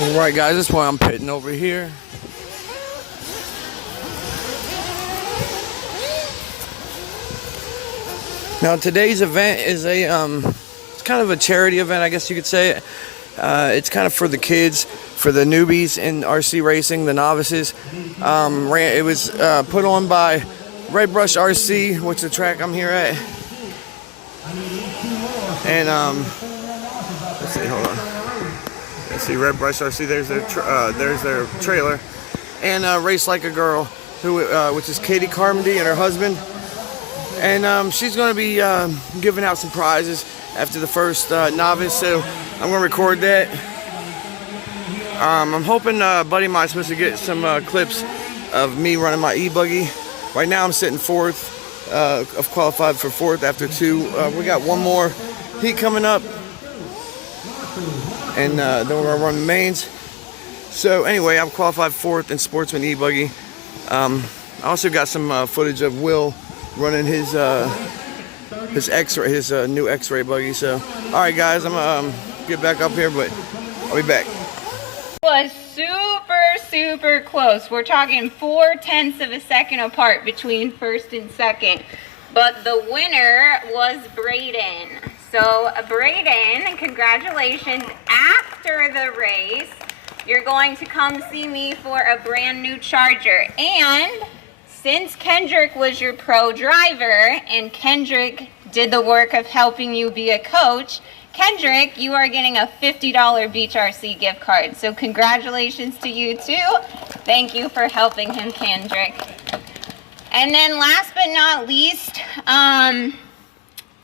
Alright guys, that's why I'm pitting over here. Now today's event is it's kind of a charity event, I guess you could say. It's kind of for the kids, for the newbies in RC racing, the novices. It was put on by Red Brush RC, which is the track I'm here at. And let's see, hold on. Let's see, Red Brush RC. There's their trailer. And Race Like a Girl, which is Katie Carmody and her husband. And she's going to be giving out some prizes after the first novice, so I'm going to record that. I'm hoping a buddy of mine's supposed to get some clips of me running my e-buggy. Right now I'm sitting fourth. I've qualified for fourth after two. We got one more heat coming up, and then we're going to run the mains. So anyway, I'm qualified fourth in Sportsman A-buggy. I also got some footage of Will running his new X-ray buggy. So, all right, guys, I'm gonna get back up here, but I'll be back. Was super close. We're talking 0.4 of a second apart between first and second, but the winner was Braden. So, Braden, congratulations! After the race, you're going to come see me for a brand new Charger. And since Kendrick was your pro driver and Kendrick did the work of helping you be a coach, Kendrick, you are getting a $50 Beach RC gift card. So congratulations to you too. Thank you for helping him, Kendrick. And then last but not least,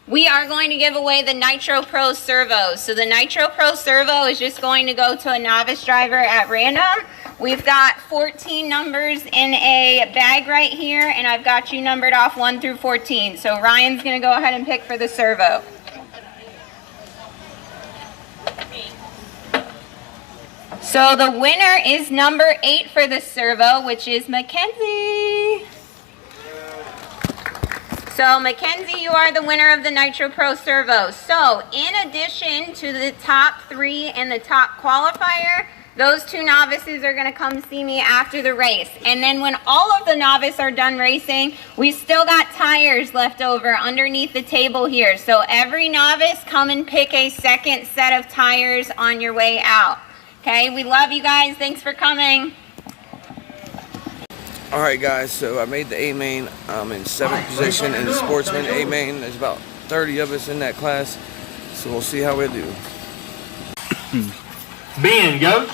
we are going to give away the Nitro Pro Servo. So the Nitro Pro Servo is just going to go to a novice driver at random. We've got 14 numbers in a bag right here, and I've got you numbered off 1 through 14. So Ryan's going to go ahead and pick for the servo. So the winner is number 8 for the servo, which is Mackenzie. So Mackenzie, you are the winner of the Nitro Pro Servo. So in addition to the top 3 and the top qualifier, those 2 novices are going to come see me after the race. And then when all of the novices are done racing, we still got tires left over underneath the table here. So every novice, come and pick a second set of tires on your way out. Okay, we love you guys. Thanks for coming. All right, guys, so I made the A-main. I'm in 7th position in the Sportsman A-main. There's about 30 of us in that class, so we'll see how we do. Ben, go.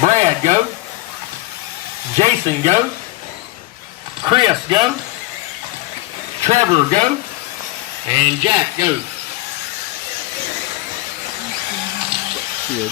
Brad, go. Jason, go. Chris, go. Trevor, go. And Jack, go. Good.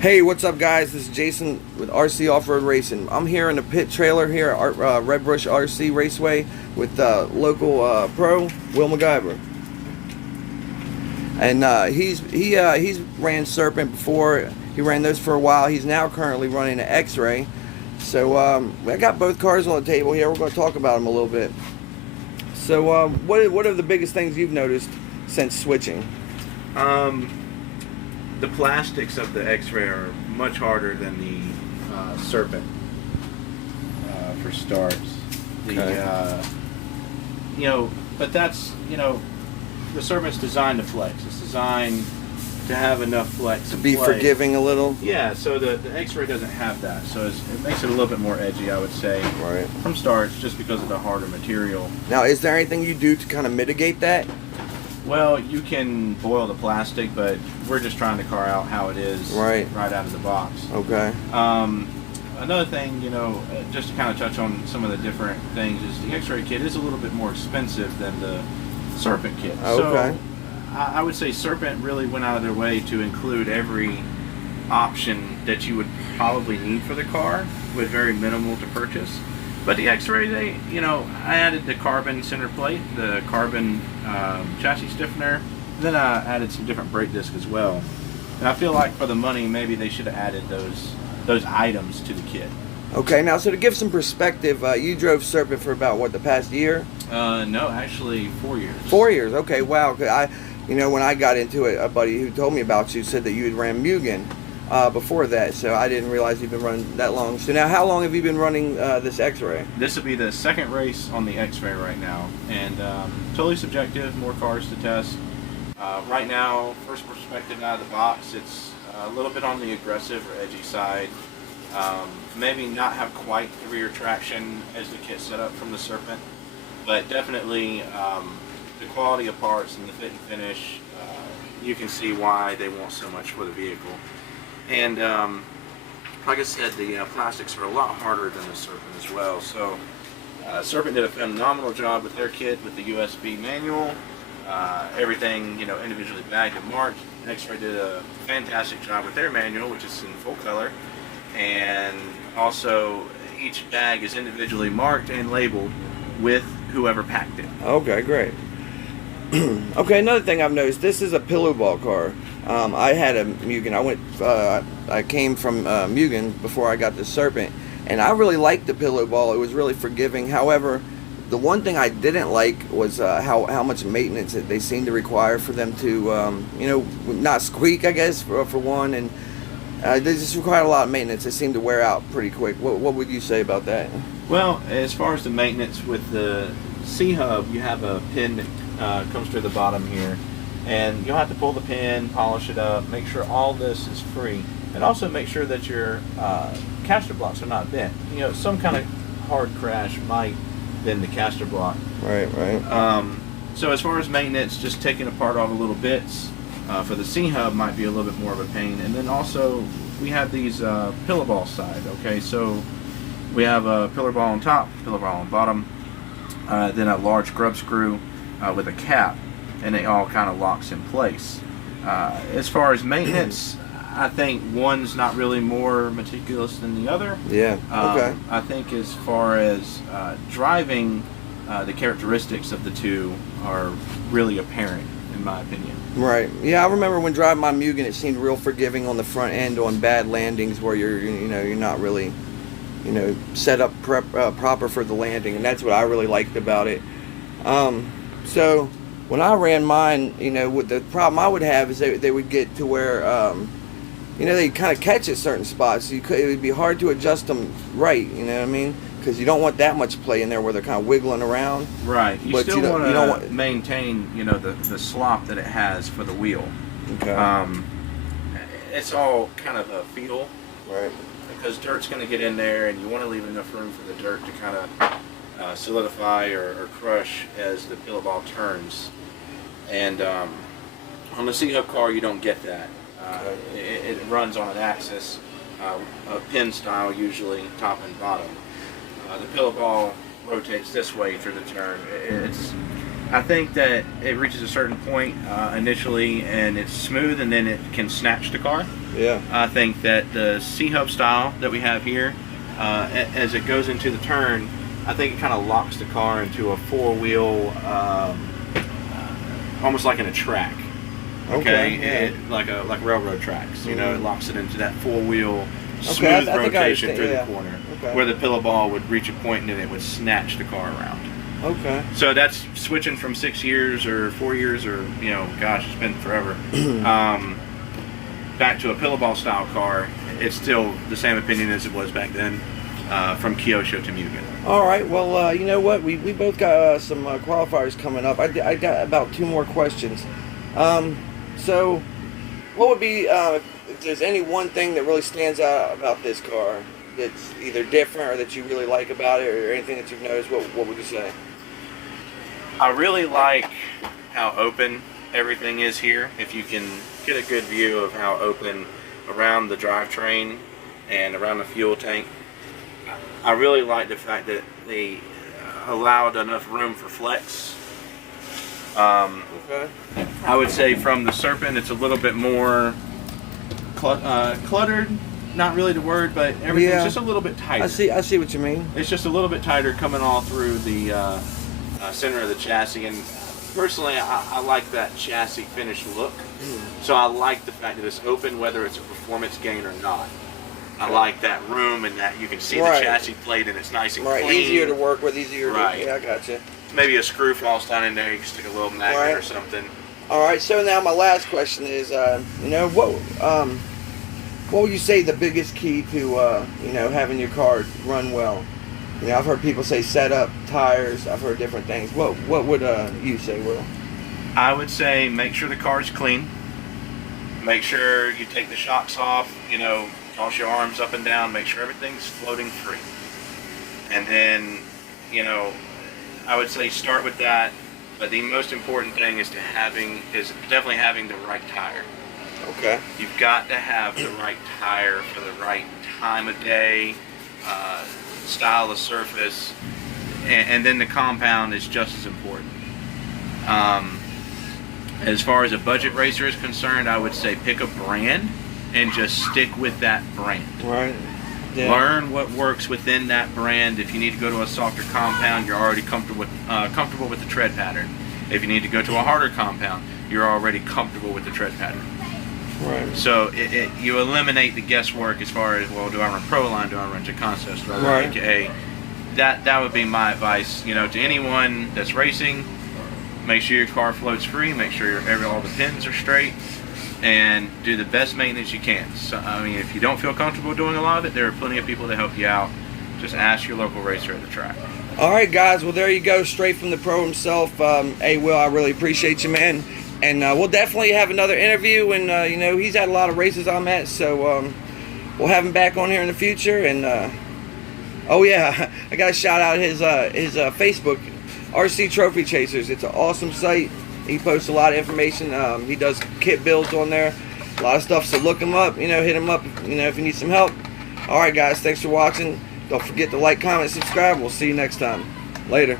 Hey, what's up, guys? This is Jason with RC Off-Road Racing. I'm here in the pit trailer here at Red Brush RC Raceway with local pro Will McGiver. And he's ran Serpent before. He ran those for a while. He's now currently running an X-Ray. So I got both cars on the table here. We're going to talk about them a little bit. So what are the biggest things you've noticed since switching? The plastics of the X-Ray are much harder than the Serpent for starts. Okay. But that's, the Serpent's designed to flex. It's designed to have enough flex To be play. forgiving a little? Yeah, so the X-Ray doesn't have that. So it makes it a little bit more edgy, I would say, Right. from starts, just because of the harder material. Now, is there anything you do to kind of mitigate that? Well, you can boil the plastic, but we're just trying to car out how it is Right. out of the box. Okay. Another thing, just to kind of touch on some of the different things, is the X-Ray kit is a little bit more expensive than the Serpent kit. Okay. So I would say Serpent really went out of their way to include every option that you would probably need for the car with very minimal to purchase. But the X-Ray, I added the carbon center plate, the carbon chassis stiffener, then I added some different brake discs as well. And I feel like for the money, maybe they should have added those items to the kit. Okay, now, so to give some perspective, you drove Serpent for about, the past year? No, actually 4 years. 4 years, okay, wow. When I got into it, a buddy who told me about you said that you had ran Mugen before that, so I didn't realize you've been running that long. So now, how long have you been running this X-Ray? This will be the second race on the X-Ray right now, and totally subjective, more cars to test. Right now, first perspective out of the box, it's a little bit on the aggressive or edgy side. Maybe not have quite the rear traction as the kit set up from the Serpent, but definitely the quality of parts and the fit and finish, you can see why they want so much for the vehicle. And like I said, the plastics are a lot harder than the Serpent as well. So Serpent did a phenomenal job with their kit with the USB manual, everything individually bagged and marked. X-Ray did a fantastic job with their manual, which is in full color, and also each bag is individually marked and labeled with whoever packed it. Okay, great. Okay, another thing I've noticed, this is a pillow ball car. I had a Mugen. I came from Mugen before I got the Serpent, and I really liked the pillow ball. It was really forgiving. However, the one thing I didn't like was how much maintenance they seem to require for them to, not squeak, I guess, for one, and they just require a lot of maintenance. They seem to wear out pretty quick. What would you say about that? Well, as far as the maintenance with the C-hub, you have a pin that comes through the bottom here, and you'll have to pull the pin, polish it up, make sure all this is free, and also make sure that your caster blocks are not bent. Some kind of hard crash might bend the caster block. Right. So as far as maintenance, just taking apart all the little bits for the C-hub might be a little bit more of a pain. And then also we have these pillar ball side. Okay, so we have a pillar ball on top, pillar ball on bottom, then a large grub screw with a cap, and it all kind of locks in place. As far as maintenance, I think one's not really more meticulous than the other. Yeah. Okay. I think as far as driving, the characteristics of the two are really apparent, in my opinion. Right. Yeah, I remember when driving my Mugen, it seemed real forgiving on the front end on bad landings where you're not really, set up proper for the landing, and that's what I really liked about it. So when I ran mine, with the problem I would have is they would get to where, they kind of catch at certain spots. It would be hard to adjust them right. You know what I mean? Because you don't want that much play in there where they're kind of wiggling around. Right. You But still you don't want to want- maintain, the slop that it has for the wheel. Okay. It's all kind of a feel, Right. because dirt's going to get in there, and you want to leave enough room for the dirt to kind of solidify or crush as the pillow ball turns. And on the C-hub car, you don't get that. It runs on an axis, a pin style usually, top and bottom. The pillow ball rotates this way through the turn. I think that it reaches a certain point initially, and it's smooth, and then it can snatch the car. Yeah. I think that the C-hub style that we have here, as it goes into the turn, I think it kind of locks the car into a four-wheel, almost like in a track. Okay, yeah. like railroad tracks. You know, it locks it into that 4-wheel smooth I think I rotation understand, through yeah. the corner, Okay. where the pillow ball would reach a point and then it would snatch the car around. Okay. So that's switching from 6 years or 4 years or, you know, gosh, it's been forever. Back to a pillow ball style car, it's still the same opinion as it was back then, from Kyosho to Mugen. All right. Well, you know what? We both got some qualifiers coming up. I got about 2 more questions. So, what would be if there's any one thing that really stands out about this car that's either different or that you really like about it, or anything that you've noticed? What would you say? I really like how open everything is here. If you can get a good view of how open around the drivetrain and around the fuel tank, I really like the fact that they allowed enough room for flex. Okay. I would say from the Serpent, it's a little bit more cluttered. Not really the word, but everything's just a little bit tighter. I see what you mean. It's just a little bit tighter coming all through the center of the chassis, and personally I like that chassis finish look. So I like the fact that it's open, whether it's a performance gain or not. I like that room and that you can see the chassis plate and it's nice and clean. Easier to work with, easier to... Right. Yeah, I gotcha. Maybe a screw falls down in there, you can stick a little magnet or something. All right, so now my last question is, you know, what would you say the biggest key to, you know, having your car run well? You know, I've heard people say setup, tires. I've heard different things. What would you say, Will? I would say make sure the car's clean. Make sure you take the shocks off, you know, toss your arms up and down, make sure everything's floating free. And then, you know, I would say start with that, but the most important thing is definitely having the right tire. Okay. You've got to have the right tire for the right time of day, style of surface, and then the compound is just as important. As far as a budget racer is concerned, I would say pick a brand and just stick with that brand. Right. Yeah. Learn what works within that brand. If you need to go to a softer compound, you're already comfortable with the tread pattern. If you need to go to a harder compound, you're already comfortable with the tread pattern. Right. So you eliminate the guesswork as far as, well, do I run Proline, do I run Concept, do I run AKA? That would be my advice, you know, to anyone that's racing. Make sure your car floats free, make sure all the pins are straight, and do the best maintenance you can. So, I mean, if you don't feel comfortable doing a lot of it, there are plenty of people to help you out. Just ask your local racer at the track. All right, guys. Well, there you go, straight from the pro himself. Hey, Will, I really appreciate you, man. And we'll definitely have another interview. And you know, he's had a lot of races I'm at, so we'll have him back on here in the future. And oh yeah, I got to shout out his Facebook, RC Trophy Chasers. It's an awesome site. He posts a lot of information. He does kit builds on there, a lot of stuff. So look him up. You know, hit him up. You know, if you need some help. All right, guys. Thanks for watching. Don't forget to like, comment, subscribe. We'll see you next time. Later.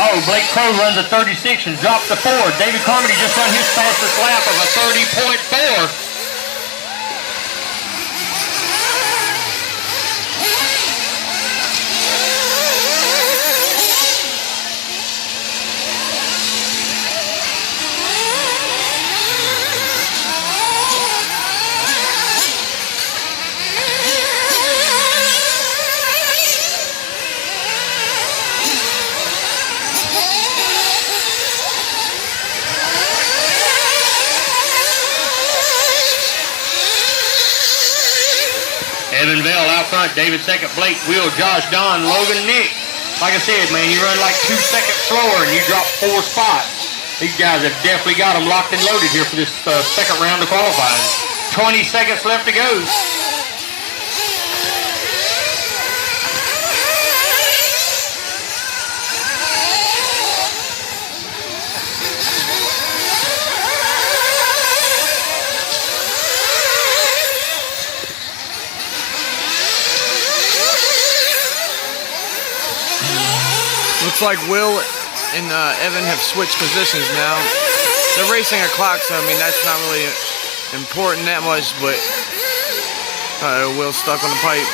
Oh, Blake Crow runs a 36 and drops the 4. David Carmody just run his fastest lap of a 30.4. front. David second. Blake, Will, Josh, Don, Logan, Nick. Like I said, man, you run like 2 seconds slower and you drop 4 spots. These guys have definitely got them locked and loaded here for this second round of qualifying. 20 seconds left to go. Looks like Will and Evan have switched positions now. They're racing a clock, so I mean that's not really important that much, but Will's stuck on the pipe.